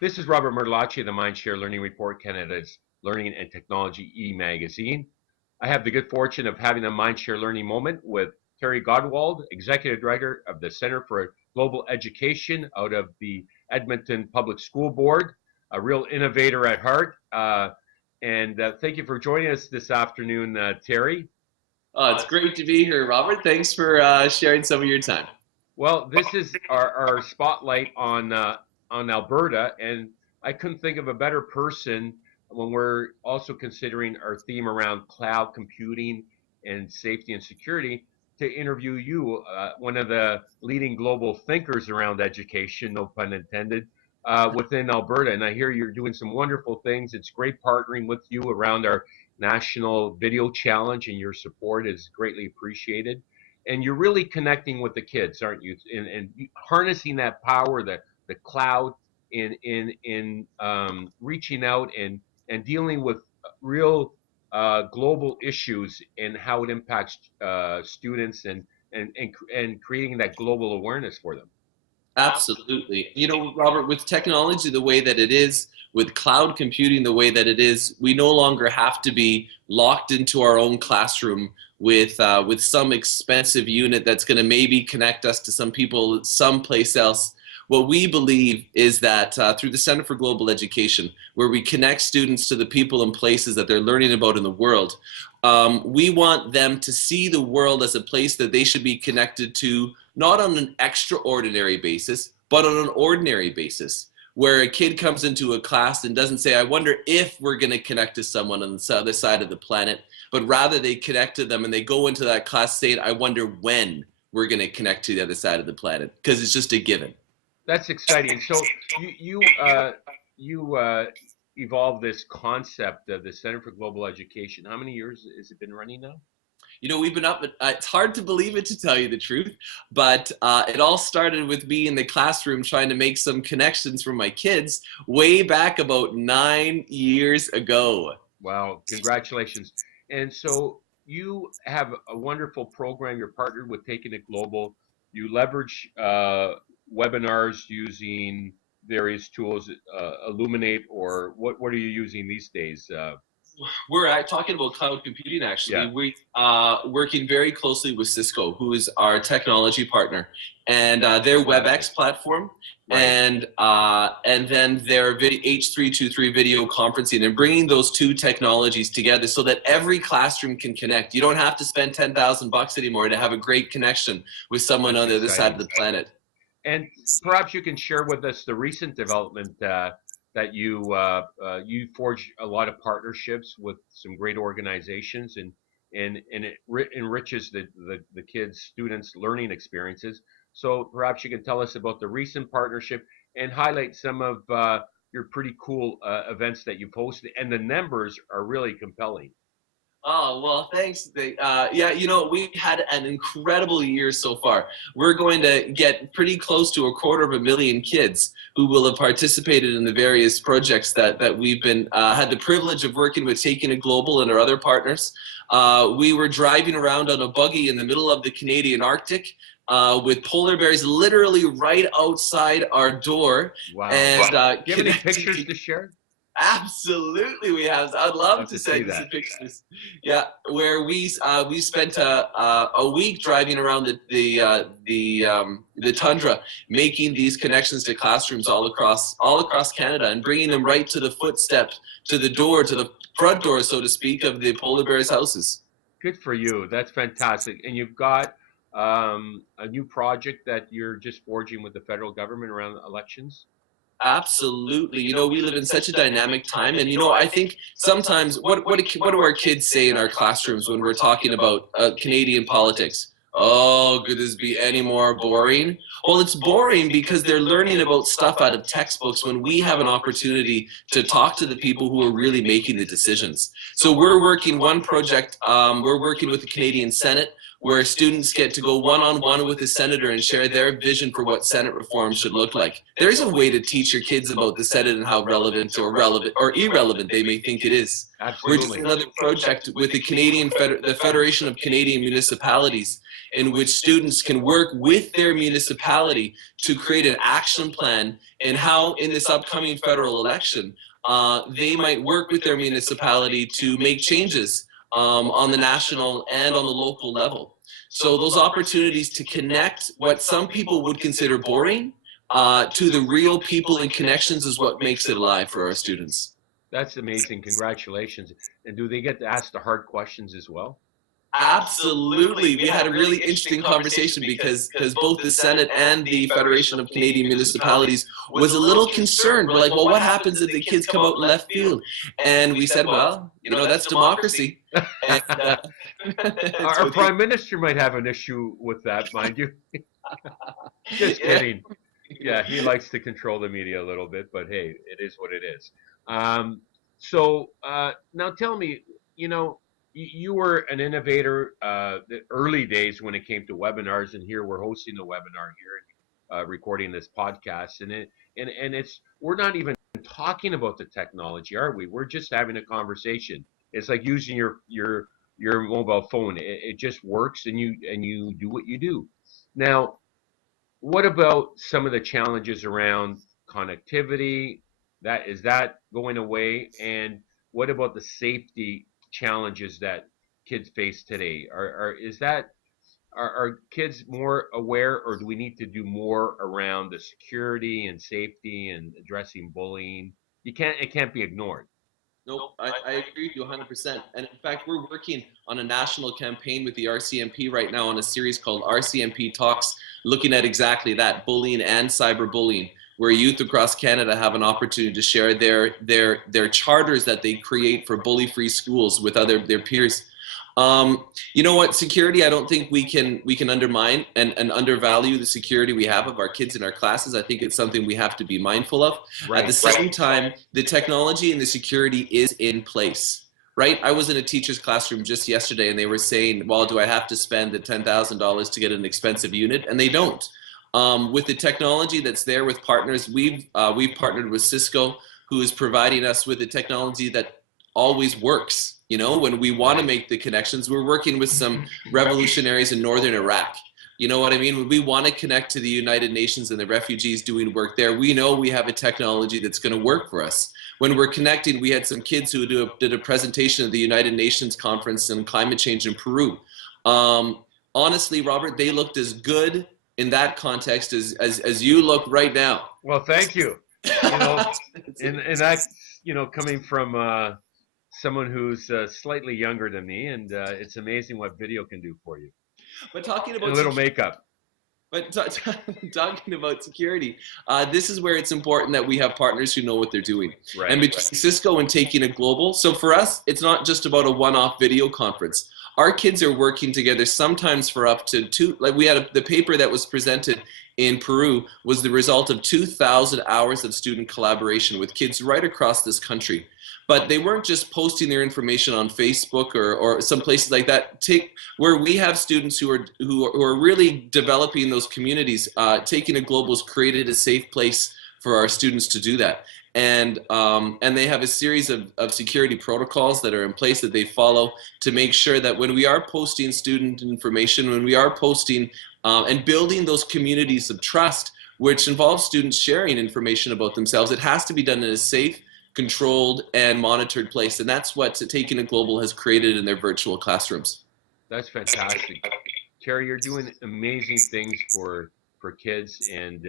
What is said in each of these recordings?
This is Robert Murtolacci of the MindShare Learning Report, Canada's Learning and Technology e-magazine. I have the good fortune of having a MindShare Learning Moment with Terry Godwaldt, Executive Director of the Center for Global Education out of the Edmonton Public School Board, a real innovator at heart. Thank you for joining us this afternoon, Terry. It's great to be here, Robert. Thanks for sharing some of your time. Well, this is our spotlight on Alberta, and I couldn't think of a better person when we're also considering our theme around cloud computing and safety and security to interview you, one of the leading global thinkers around education, no pun intended, within Alberta. And I hear you're doing some wonderful things. It's great partnering with you around our national video challenge, and your support is greatly appreciated. And you're really connecting with the kids, aren't you? And harnessing that power, the cloud, in reaching out and dealing with real global issues and how it impacts students and creating that global awareness for them. Absolutely. You know, Robert, with technology the way that it is, with cloud computing the way that it is, we no longer have to be locked into our own classroom with some expensive unit that's going to maybe connect us to some people someplace else. What we believe is that through the Center for Global Education, where we connect students to the people and places that they're learning about in the world, we want them to see the world as a place that they should be connected to, not on an extraordinary basis, but on an ordinary basis, where a kid comes into a class and doesn't say, I wonder if we're going to connect to someone on the other side of the planet, but rather they connect to them and they go into that class saying, I wonder when we're going to connect to the other side of the planet, because it's just a given. That's exciting. So you evolved this concept of the Center for Global Education. How many years has it been running now? You know, we've been up, it's hard to believe it, to tell you the truth, but it all started with me in the classroom trying to make some connections for my kids way back about 9 years ago. Wow, congratulations. And so you have a wonderful program. You're partnered with Taking It Global. You leverage webinars using various tools, Illuminate, or what are you using these days? We're talking about cloud computing, actually. Yeah. We working very closely with Cisco, who is our technology partner, and their WebEx platform, Right. and then their H323 video conferencing, and bringing those two technologies together so that every classroom can connect. You don't have to spend $10,000 anymore to have a great connection with someone on the other side of the planet. And perhaps you can share with us the recent development that you forged a lot of partnerships with some great organizations, and it enriches the kids, students' learning experiences. So perhaps you can tell us about the recent partnership and highlight some of your pretty cool events that you've hosted, and the numbers are really compelling. Oh, well, thanks. Yeah, you know, we've had an incredible year so far. We're going to get pretty close to 250,000 kids who will have participated in the various projects that we've been had the privilege of working with Taking It Global and our other partners. We were driving around on a buggy in the middle of the Canadian Arctic with polar bears literally right outside our door. Wow. And do you have any pictures to share? Absolutely, we have. I'd love to send you some pictures. Yeah, where we spent a week driving around the tundra, making these connections to classrooms all across Canada, and bringing them right to the footstep, to the door, to the front door, so to speak, of the polar bears' houses. Good for you. That's fantastic. And you've got a new project that you're just forging with the federal government around elections. Absolutely. You know, we live in such a dynamic time, and you know, I think sometimes what do our kids say in our classrooms when we're talking about Canadian politics? Oh, could this be any more boring? Well, it's boring because they're learning about stuff out of textbooks when we have an opportunity to talk to the people who are really making the decisions. So we're working one project, we're working with the Canadian Senate, where students get to go one-on-one with a senator and share their vision for what Senate reform should look like. There's a way to teach your kids about the Senate and how relevant or irrelevant they may think it is. We're doing another project with the the Federation of Canadian Municipalities, in which students can work with their municipality to create an action plan and how in this upcoming federal election they might work with their municipality to make changes on the national and on the local level. So those opportunities to connect what some people would consider boring to the real people and connections is what makes it alive for our students. That's amazing. Congratulations. And do they get to ask the hard questions as well? Absolutely. We had a really interesting conversation because both the Senate and the Federation of Canadian Municipalities was a little concerned. We're like, well, what happens if the kids come out left field? And we said, well, you know, that's democracy. And, Our Prime Minister might have an issue with that, mind you. Just kidding. Yeah, he likes to control the media a little bit, but hey, it is what it is. So now tell me, you know, you were an innovator the early days when it came to webinars, and here we're hosting a webinar here, recording this podcast, and it's we're not even talking about the technology, are we? We're just having a conversation. It's like using your mobile phone. It just works, and you do what you do. Now, what about some of the challenges around connectivity? Is that going away? And what about the safety challenges that kids face today? Are kids more aware, or do we need to do more around the security and safety and addressing bullying? It can't be ignored. Nope, I agree with you 100%. And in fact, we're working on a national campaign with the RCMP right now on a series called RCMP Talks, looking at exactly that, bullying and cyberbullying, where youth across Canada have an opportunity to share their charters that they create for bully-free schools with their peers. You know what, security, I don't think we can undermine and undervalue the security we have of our kids in our classes. I think it's something we have to be mindful of. At the same time, the technology and the security is in place, right? I was in a teacher's classroom just yesterday and they were saying, well, do I have to spend the $10,000 to get an expensive unit? And they don't. With the technology that's there with partners, we've partnered with Cisco, who is providing us with the technology that always works. You know, when we want to make the connections, we're working with some revolutionaries in northern Iraq. You know what I mean? When we want to connect to the United Nations and the refugees doing work there, we know we have a technology that's going to work for us. When we're connecting, we had some kids who did a presentation at the United Nations conference on climate change in Peru. Honestly, Robert, they looked as good in that context as you look right now. Well, thank you. You know, and that, you know, coming from someone who's slightly younger than me, and it's amazing what video can do for you. But talking about a little makeup. But talking about security, this is where it's important that we have partners who know what they're doing. Right, and between Cisco and taking it global, so for us, it's not just about a one-off video conference. Our kids are working together sometimes for up to like we had the paper that was presented in Peru was the result of 2,000 hours of student collaboration with kids right across this country. But they weren't just posting their information on Facebook or some places like that. Where we have students who are really developing those communities. Taking it global has created a safe place for our students to do that. And they have a series of security protocols that are in place that they follow to make sure that when we are posting student information, when we are posting and building those communities of trust, which involves students sharing information about themselves, it has to be done in a safe, controlled, and monitored place. And that's what Taking It Global has created in their virtual classrooms. That's fantastic. Terry, you're doing amazing things for kids, and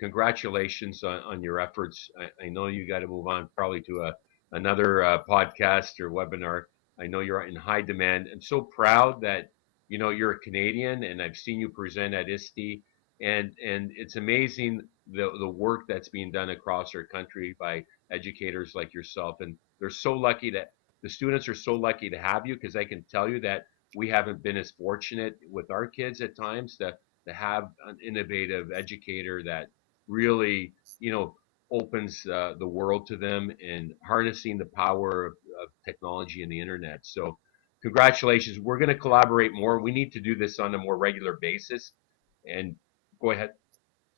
congratulations on your efforts. I know you got to move on probably to another podcast or webinar. I know you're in high demand. I'm so proud that, you know, you're a Canadian, and I've seen you present at ISTE, and it's amazing the work that's being done across our country by educators like yourself. And they're so lucky that the students are so lucky to have you, because I can tell you that we haven't been as fortunate with our kids at times to have an innovative educator that really, you know, opens the world to them and harnessing the power of technology and the internet. So congratulations. We're going to collaborate more. We need to do this on a more regular basis. And go ahead.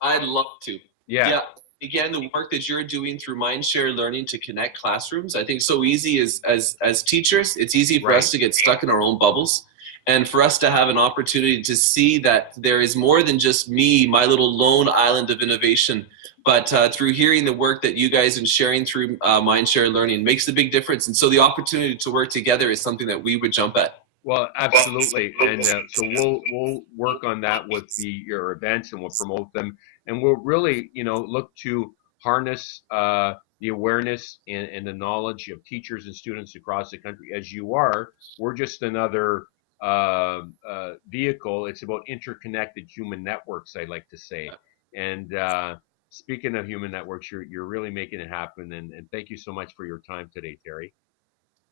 I'd love to. Yeah. Yeah. Again, the work that you're doing through MindShare Learning to connect classrooms, I think so easy as teachers, it's easy for us to get stuck in our own bubbles. And for us to have an opportunity to see that there is more than just me, my little lone island of innovation, but through hearing the work that you guys and sharing through MindShare Learning makes a big difference. And so the opportunity to work together is something that we would jump at. Well, absolutely, and so we'll work on that with your events, and we'll promote them, and we'll really look to harness the awareness and the knowledge of teachers and students across the country. As you are, we're just another vehicle. It's about interconnected human networks, I like to say. And speaking of human networks, you're really making it happen. And thank you so much for your time today, Terry.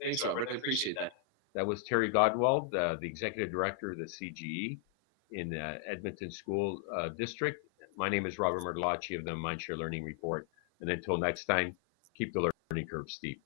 Thanks, Robert. I appreciate that. That was Terry Godwaldt, the Executive Director of the CGE in the Edmonton School District. My name is Robert Martellacci of the MindShare Learning Report. And until next time, keep the learning curve steep.